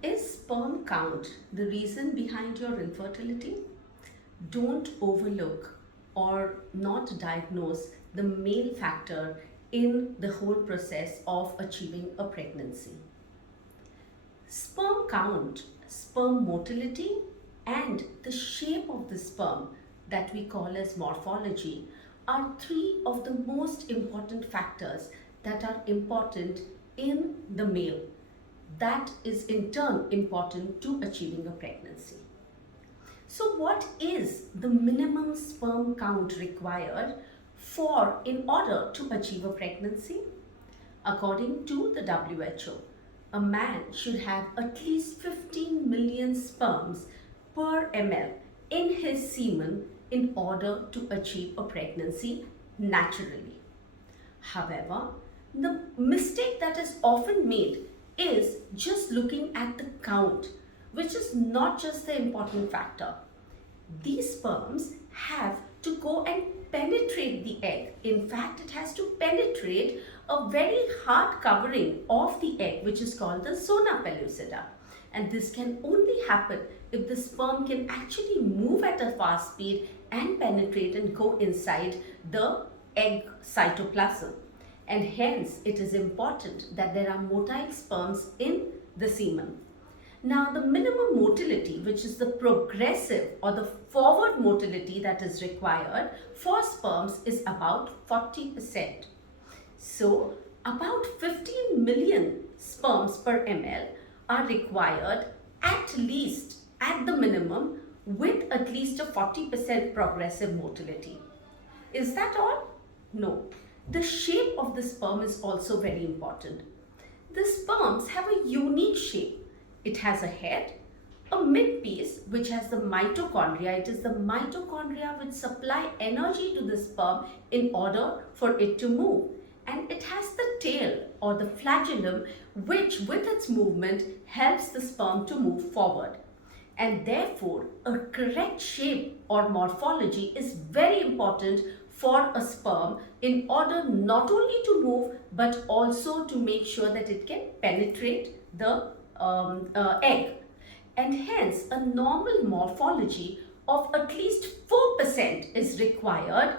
Is sperm count the reason behind your infertility? Don't overlook or not diagnose the male factor in the whole process of achieving a pregnancy. Sperm count, sperm motility, and the shape of the sperm that we call as morphology are three of the most important factors that are important in the male. That is in turn important to achieving a pregnancy. So what is the minimum sperm count required for in order to achieve a pregnancy? According to the WHO, a man should have at least 15 million sperms per ml in his semen in order to achieve a pregnancy naturally. However, the mistake that is often made is just looking at the count, which is not just the important factor. These sperms have to go and penetrate the egg. In fact, it has to penetrate a very hard covering of the egg, which is called the zona pellucida. And this can only happen if the sperm can actually move at a fast speed and penetrate and go inside the egg cytoplasm. And hence, it is important that there are motile sperms in the semen. Now, the minimum motility, which is the progressive or the forward motility that is required for sperms, is about 40%. So, about 15 million sperms per ml are required at least at the minimum with at least a 40% progressive motility. Is that all? No. The shape of the sperm is also very important. The sperms have a unique shape. It has a head, a midpiece which has the mitochondria. It is the mitochondria which supply energy to the sperm in order for it to move. And it has the tail or the flagellum which with its movement helps the sperm to move forward. And therefore, a correct shape or morphology is very important for a sperm in order not only to move but also to make sure that it can penetrate the egg. And hence, a normal morphology of at least 4% is required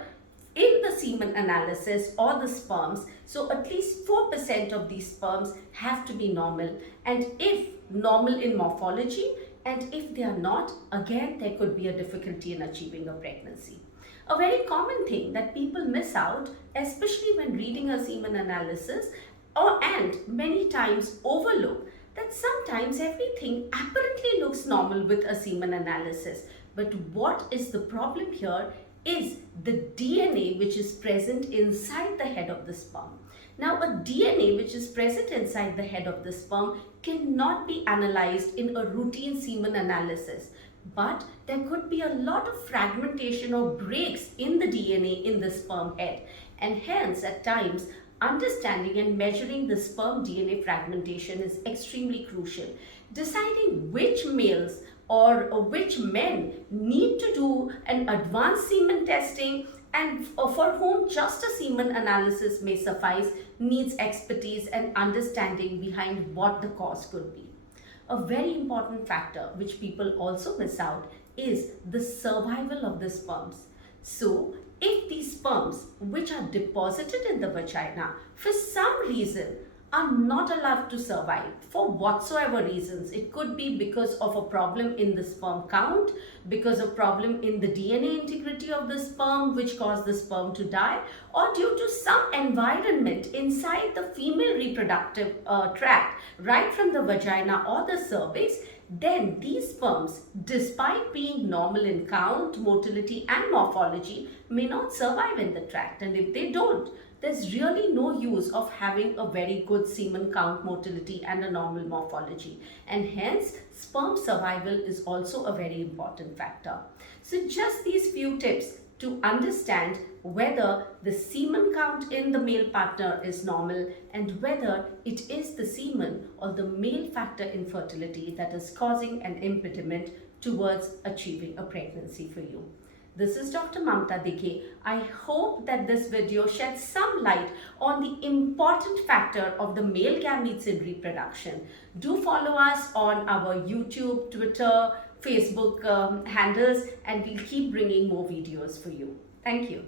in the semen analysis or the sperms. So at least 4% of these sperms have to be normal, and if normal in morphology, and if they are not, again there could be a difficulty in achieving a pregnancy. A very common thing that people miss out, especially when reading a semen analysis, and many times overlook, that sometimes everything apparently looks normal with a semen analysis. But what is the problem here is the DNA which is present inside the head of the sperm. Now, a DNA which is present inside the head of the sperm cannot be analyzed in a routine semen analysis. But there could be a lot of fragmentation or breaks in the DNA in the sperm head, and hence at times understanding and measuring the sperm DNA fragmentation is extremely crucial. Deciding which males or which men need to do an advanced semen testing and for whom just a semen analysis may suffice needs expertise and understanding behind what the cause could be. A very important factor which people also miss out is the survival of the sperms. So, if these sperms which are deposited in the vagina for some reason are not allowed to survive for whatsoever reasons, it could be because of a problem in the sperm count, because of problem in the DNA integrity of the sperm which caused the sperm to die, or due to some environment inside the female reproductive tract, right from the vagina or the cervix, then these sperms, despite being normal in count, motility and morphology, may not survive in the tract. And if they don't, there's really no use of having a very good semen count, motility and a normal morphology. And hence, sperm survival is also a very important factor. So just these few tips to understand whether the semen count in the male partner is normal and whether it is the semen or the male factor infertility that is causing an impediment towards achieving a pregnancy for you. This is Dr. Mamta Dikhe. I hope that this video sheds some light on the important factor of the male gametes in reproduction. Do follow us on our YouTube, Twitter, Facebook handles, and we'll keep bringing more videos for you. Thank you.